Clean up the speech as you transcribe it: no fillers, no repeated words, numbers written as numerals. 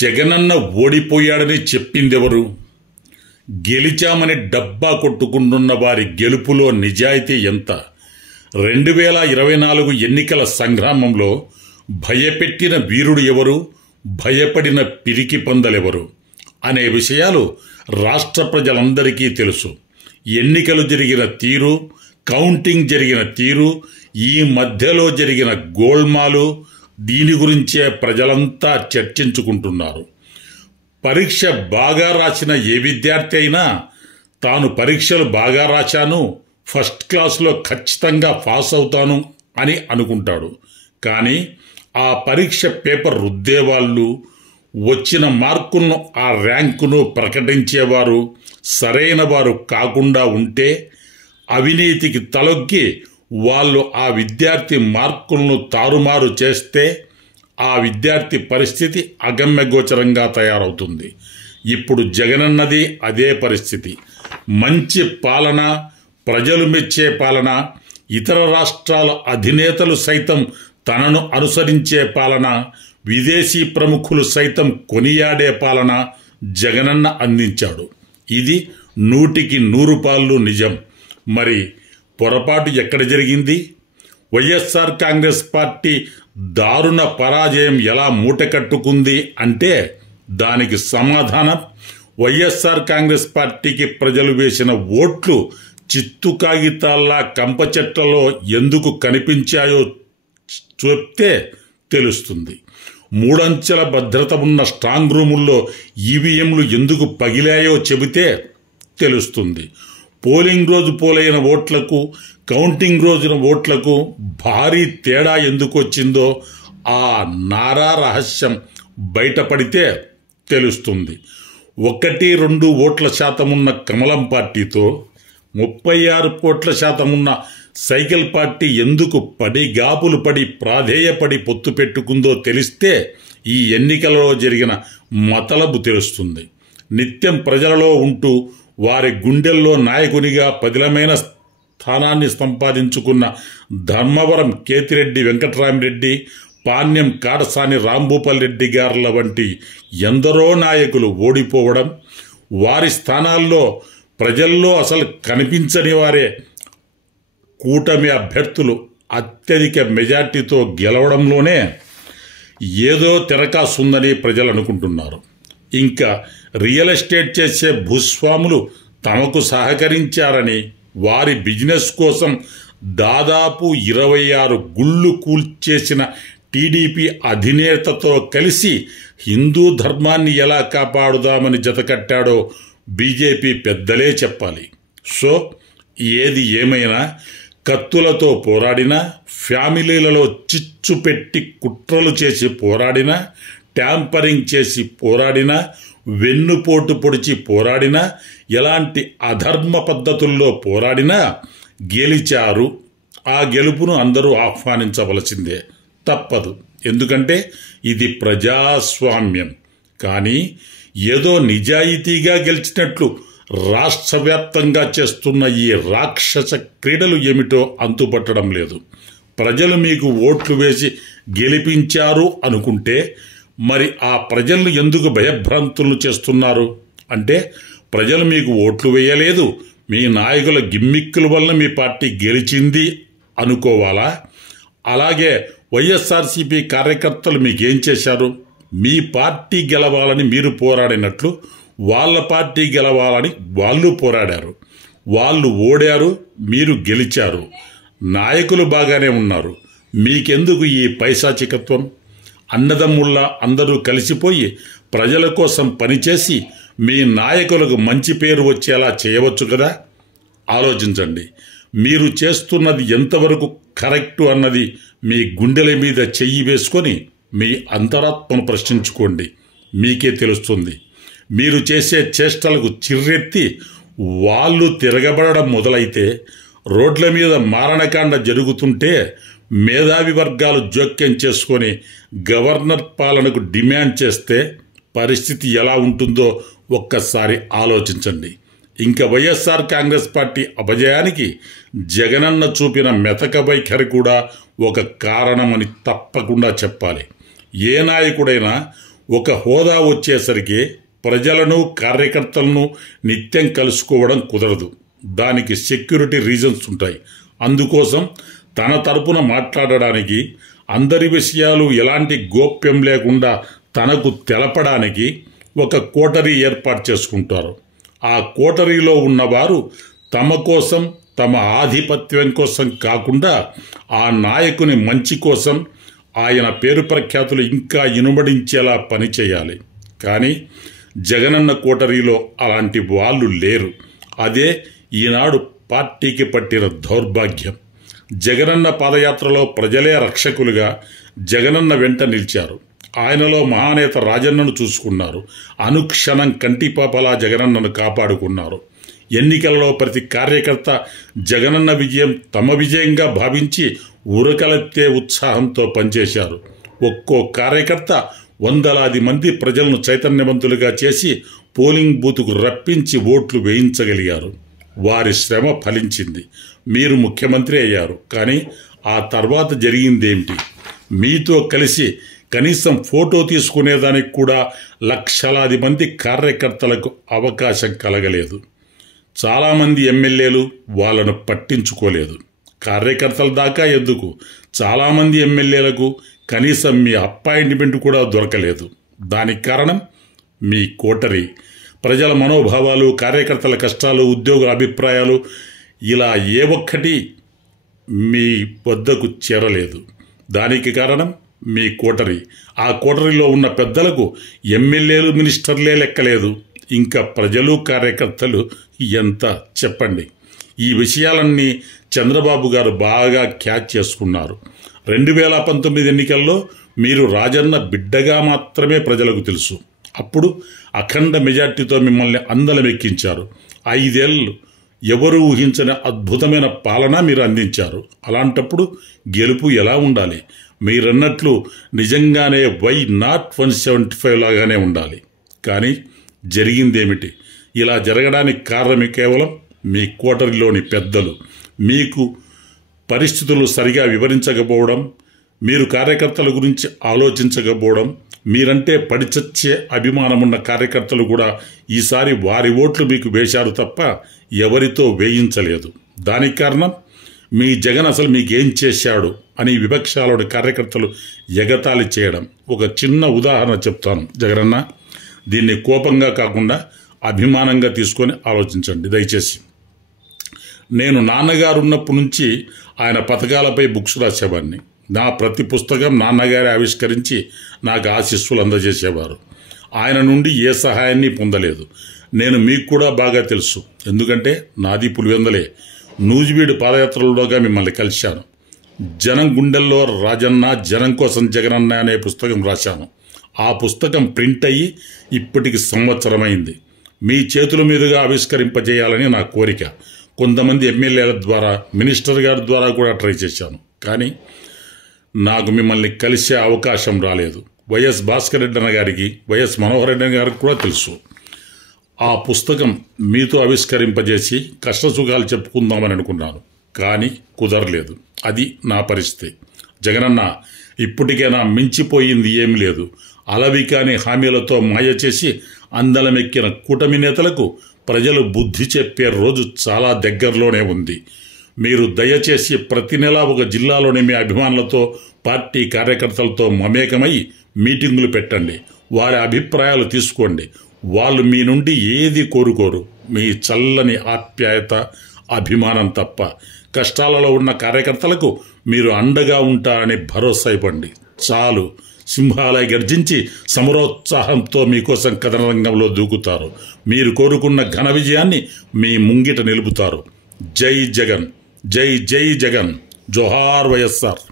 జగనన్న ఓడిపోయాడని చెప్పిందెవరు? గెలిచామని డబ్బా కొట్టుకుంటున్న వారి గెలుపులో నిజాయితీ ఎంత? 2024 ఎన్నికల సంగ్రామంలో భయపెట్టిన వీరుడు ఎవరు, భయపడిన పిరికి పందలెవరు అనే విషయాలు రాష్ట్ర ప్రజలందరికీ తెలుసు. ఎన్నికలు జరిగిన తీరు, కౌంటింగ్ జరిగిన తీరు, ఈ మధ్యలో జరిగిన గోల్మాలు, దీని గురించే ప్రజలంతా చర్చించుకుంటున్నారు. పరీక్ష బాగా రాసిన ఏ విద్యార్థి అయినా తాను పరీక్షలు బాగా రాశాను, ఫస్ట్ క్లాస్లో ఖచ్చితంగా పాస్ అవుతాను అని అనుకుంటాడు. కానీ ఆ పరీక్ష పేపర్ రుద్దేవాళ్ళు, వచ్చిన మార్కులను ఆ ర్యాంకును ప్రకటించేవారు సరైన వారు కాకుండా ఉంటే, అవినీతికి తలొగ్గి వాళ్ళు ఆ విద్యార్థి మార్కులను తారుమారు చేస్తే ఆ విద్యార్థి పరిస్థితి అగమ్యగోచరంగా తయారవుతుంది. ఇప్పుడు జగనన్నది అదే పరిస్థితి. మంచి పాలన, ప్రజలు మెచ్చే పాలన, ఇతర రాష్ట్రాల అధినేతలు సైతం తనను అనుసరించే పాలన, విదేశీ ప్రముఖులు సైతం కొనియాడే పాలన జగనన్న అందించాడు. ఇది 100కి 100 పాళ్ళు నిజం. మరి పొరపాటు ఎక్కడ జరిగింది? వైఎస్ఆర్ కాంగ్రెస్ పార్టీ దారుణ పరాజయం ఎలా మూటకట్టుకుంది అంటే దానికి సమాధానం వైఎస్ఆర్ కాంగ్రెస్ పార్టీకి ప్రజలు వేసిన ఓట్లు చిత్తు కాగితాల్లా కంప చెట్లలో ఎందుకు కనిపించాయో చెప్తే తెలుస్తుంది. 3 అంచెల భద్రత ఉన్న స్ట్రాంగ్ రూముల్లో ఈవీఎంలు ఎందుకు పగిలాయో చెబితే తెలుస్తుంది. పోలింగ్ రోజు పోలైన ఓట్లకు, కౌంటింగ్ రోజున ఓట్లకు భారీ తేడా ఎందుకు వచ్చిందో ఆ నారా రహస్యం బయటపడితే తెలుస్తుంది. 1-2 ఓట్ల శాతం ఉన్న కమలం పార్టీతో 36 ఓట్ల శాతం ఉన్న సైకిల్ పార్టీ ఎందుకు పడిగాపులు పడి ప్రాధేయపడి పొత్తు పెట్టుకుందో తెలిస్తే ఈ ఎన్నికలలో జరిగిన మతలబు తెలుస్తుంది. నిత్యం ప్రజలలో ఉంటూ వారి గుండెల్లో నాయకునిగా పదిలమైన స్థానాన్ని సంపాదించుకున్న ధర్మవరం కేతిరెడ్డి వెంకటరామిరెడ్డి, పాణ్యం కాడసాని రాంభూపాల్ రెడ్డి గారుల వంటి ఎందరో నాయకులు ఓడిపోవడం, వారి స్థానాల్లో ప్రజల్లో అసలు కనిపించని వారే కూటమి అభ్యర్థులు అత్యధిక మెజార్టీతో గెలవడంలోనే ఏదో తెరకాసుందని ప్రజలు అనుకుంటున్నారు. ఇంకా రియల్ ఎస్టేట్ చేసే భూస్వాములు తమకు సహకరించారని, వారి బిజినెస్ కోసం దాదాపు 26 గుళ్ళు కూల్చేసిన టీడీపీ అధినేతతో కలిసి హిందూ ధర్మాన్ని ఎలా కాపాడుదామని జతకట్టాడో బీజేపీ పెద్దలే చెప్పాలి. సో ఏది ఏమైనా కత్తులతో పోరాడినా, ఫ్యామిలీలలో చిచ్చు పెట్టి కుట్రలు చేసి పోరాడినా, ట్యాంపరింగ్ చేసి పోరాడినా, వెన్నుపోటు పొడిచి పోరాడినా, ఎలాంటి అధర్మ పద్ధతుల్లో పోరాడినా గెలిచారు. ఆ గెలుపును అందరూ ఆహ్వానించవలసిందే, తప్పదు. ఎందుకంటే ఇది ప్రజాస్వామ్యం. కానీ ఏదో నిజాయితీగా గెలిచినట్లు రాష్ట్ర వ్యాప్తంగా చేస్తున్న ఈ రాక్షస క్రీడలు ఏమిటో అంతుపట్టడం లేదు. ప్రజలు మీకు ఓట్లు వేసి గెలిపించారు అనుకుంటే మరి ఆ ప్రజలను ఎందుకు భయభ్రాంతులను చేస్తున్నారు? అంటే ప్రజలు మీకు ఓట్లు వేయలేదు, మీ నాయకుల గిమ్మిక్కుల వల్ల మీ పార్టీ గెలిచింది అనుకోవాలా? అలాగే వైఎస్ఆర్సీపీ కార్యకర్తలు మీకేం చేశారు? మీ పార్టీ గెలవాలని మీరు పోరాడినట్లు వాళ్ళ పార్టీ గెలవాలని వాళ్ళు పోరాడారు. వాళ్ళు ఓడారు, మీరు గెలిచారు. నాయకులు బాగానే ఉన్నారు, మీకెందుకు ఈ పైశాచికత్వం? అన్నదమ్ముల్లా అందరూ కలిసిపోయి ప్రజల కోసం పనిచేసి మీ నాయకులకు మంచి పేరు వచ్చేలా చేయవచ్చు కదా. ఆలోచించండి. మీరు చేస్తున్నది ఎంతవరకు కరెక్టు అన్నది మీ గుండెల మీద చెయ్యి వేసుకొని మీ అంతరాత్మను ప్రశ్నించుకోండి, మీకే తెలుస్తుంది. మీరు చేసే చేష్టలకు చిర్రెత్తి వాళ్ళు తిరగబడడం మొదలైతే, రోడ్ల మీద మారణకాండ జరుగుతుంటే మేధావి వర్గాలు జోక్యం చేసుకొని గవర్నర్ పాలనకు డిమాండ్ చేస్తే పరిస్థితి ఎలా ఉంటుందో ఒక్కసారి ఆలోచించండి. ఇంకా వైఎస్ఆర్ కాంగ్రెస్ పార్టీ అపజయానికి జగనన్న చూపిన మెతక వైఖరి కూడా ఒక కారణమని తప్పకుండా చెప్పాలి. ఏ నాయకుడైనా ఒక హోదా వచ్చేసరికి ప్రజలను కార్యకర్తలను నిత్యం కలుసుకోవడం కుదరదు. దానికి సెక్యూరిటీ రీజన్స్ ఉంటాయి. అందుకోసం తన తరపున మాట్లాడడానికి, అందరి విషయాలు ఎలాంటి గోప్యం లేకుండా తనకు తెలపడానికి ఒక కోటరీ ఏర్పాటు చేసుకుంటారు. ఆ కోటరీలో ఉన్నవారు తమ కోసం, తమ ఆధిపత్యం కోసం కాకుండా ఆ నాయకుని మంచి కోసం, ఆయన పేరు ప్రఖ్యాతులు ఇంకా ఇనుమడించేలా పనిచేయాలి. కానీ జగనన్న కోటరీలో అలాంటి వాళ్ళు లేరు. అదే ఈనాడు పార్టీకి పట్టిన దౌర్భాగ్యం. జగనన్న పాదయాత్రలో ప్రజలే రక్షకులుగా జగనన్న వెంట నిలిచారు. ఆయనలో మహానేత రాజన్నను చూసుకున్నారు. అనుక్షణం కంటిపాపలా జగనన్నను కాపాడుకున్నారు. ఎన్నికలలో ప్రతి కార్యకర్త జగనన్న విజయం తమ విజయంగా భావించి ఉరకలెత్తే ఉత్సాహంతో పనిచేశారు. ఒక్కో కార్యకర్త వందలాది మంది ప్రజలను చైతన్యవంతులుగా చేసి పోలింగ్ బూత్కు రప్పించి ఓట్లు వేయించగలిగారు. వారి శ్రమ ఫలించింది. మీరు ముఖ్యమంత్రి అయ్యారు. కానీ ఆ తర్వాత జరిగిందేమిటి? మీతో కలిసి కనీసం ఫోటో తీసుకునేదానికి కూడా లక్షలాది మంది కార్యకర్తలకు అవకాశం కలగలేదు. చాలామంది ఎమ్మెల్యేలు వాళ్ళను పట్టించుకోలేదు. కార్యకర్తల దాకా ఎందుకు, చాలామంది ఎమ్మెల్యేలకు కనీసం మీ అపాయింట్మెంట్ కూడా దొరకలేదు. దానికి కారణం మీ కోటరీ. ప్రజల మనోభావాలు, కార్యకర్తల కష్టాలు, ఉద్యోగుల అభిప్రాయాలు ఇలా ఏ ఒక్కటి మీ వద్దకు చేరలేదు. దానికి కారణం మీ కోటరీ. ఆ కోటరీలో ఉన్న పెద్దలకు ఎమ్మెల్యేలు, మినిస్టర్లే లెక్కలేదు. ఇంకా ప్రజలు, కార్యకర్తలు ఎంత చెప్పండి. ఈ విషయాలన్నీ చంద్రబాబు గారు బాగా క్యాచ్ చేసుకున్నారు. 2019 ఎన్నికల్లో మీరు రాజన్న బిడ్డగా మాత్రమే ప్రజలకు తెలుసు. అప్పుడు అఖండ మెజార్టీతో మిమ్మల్ని అందలమెక్కించారు. 5 ఏళ్ళు ఎవరు ఊహించని అద్భుతమైన పాలన మీరు అందించారు. అలాంటప్పుడు గెలుపు ఎలా ఉండాలి? మీరన్నట్లు నిజంగానే వై నాట్ 175 లాగానే ఉండాలి. కానీ జరిగిందేమిటి? ఇలా జరగడానికి కారణం కేవలం మీ కోటరీలోని పెద్దలు. మీకు పరిస్థితులు సరిగా వివరించకపోవడం, మీరు కార్యకర్తల గురించి ఆలోచించకపోవడం. మీరంటే పడిచచ్చే అభిమానమున్న కార్యకర్తలు కూడా ఈసారి వారి ఓట్లు మీకు వేశారు తప్ప ఎవరితో వేయించలేదు. దానికి కారణం మీ జగన్ అసలు మీకేం చేశాడు అని విపక్షాలోని కార్యకర్తలు ఎగతాళి చేయడం. ఒక చిన్న ఉదాహరణ చెప్తాను జగనన్న. దీన్ని కోపంగా కాకుండా అభిమానంగా తీసుకొని ఆలోచించండి దయచేసి. నేను నాన్నగారు ఉన్నప్పటి నుంచి ఆయన పథకాలపై బుక్స్ రాసేవాడిని. నా ప్రతి పుస్తకం నాన్నగారే ఆవిష్కరించి నాకు ఆశీస్సులు అందజేసేవారు. ఆయన నుండి ఏ సహాయాన్ని పొందలేదు. నేను మీకు కూడా బాగా తెలుసు. ఎందుకంటే నాది పులివెందలే. నూజివీడు పాదయాత్రలోగా మిమ్మల్ని కలిశాను. జనం గుండెల్లో రాజన్న, జనం కోసం జగనన్న అనే పుస్తకం రాశాను. ఆ పుస్తకం ప్రింట్ అయ్యి ఇప్పటికి సంవత్సరమైంది. మీ చేతుల మీదుగా ఆవిష్కరింపజేయాలని నా కోరిక. కొంతమంది ఎమ్మెల్యేల ద్వారా, మినిస్టర్ గారి ద్వారా కూడా ట్రై చేశాను. కానీ నాకు మిమ్మల్ని కలిసే అవకాశం రాలేదు. వైఎస్ భాస్కర్ రెడ్డి అన్న గారికి, వైఎస్ మనోహర్ రెడ్డి గారికి కూడా తెలుసు. ఆ పుస్తకం మీతో ఆవిష్కరింపజేసి కష్టసుఖాలు చెప్పుకుందామని అనుకున్నాను. కానీ కుదరలేదు. అది నా పరిస్థితి. జగనన్న, ఇప్పటికైనా మించిపోయింది ఏమి లేదు. అలవి కాని హామీలతో మాయ చేసి అందలమెక్కిన కూటమి నేతలకు ప్రజలు బుద్ధి చెప్పే రోజు చాలా దగ్గరలోనే ఉంది. మీరు దయచేసి ప్రతి నెల ఒక జిల్లాలోని మీ అభిమానులతో, పార్టీ కార్యకర్తలతో మమేకమై మీటింగులు పెట్టండి. వారి అభిప్రాయాలు తీసుకోండి. వాళ్ళు మీ నుండి ఏది కోరుకోరు, మీ చల్లని ఆప్యాయత, అభిమానం తప్ప. కష్టాలలో ఉన్న కార్యకర్తలకు మీరు అండగా ఉంటారని భరోసా ఇవ్వండి. చాలు. సింహాలై గర్జించి సమరోత్సాహంతో మీకోసం కథన రంగంలో దూకుతారు. మీరు కోరుకున్న ఘన విజయాన్ని మీ ముంగిట నిలుపుతారు. జై జగన్, జై జై జగన్, జోహార్ వైఎస్ఆర్.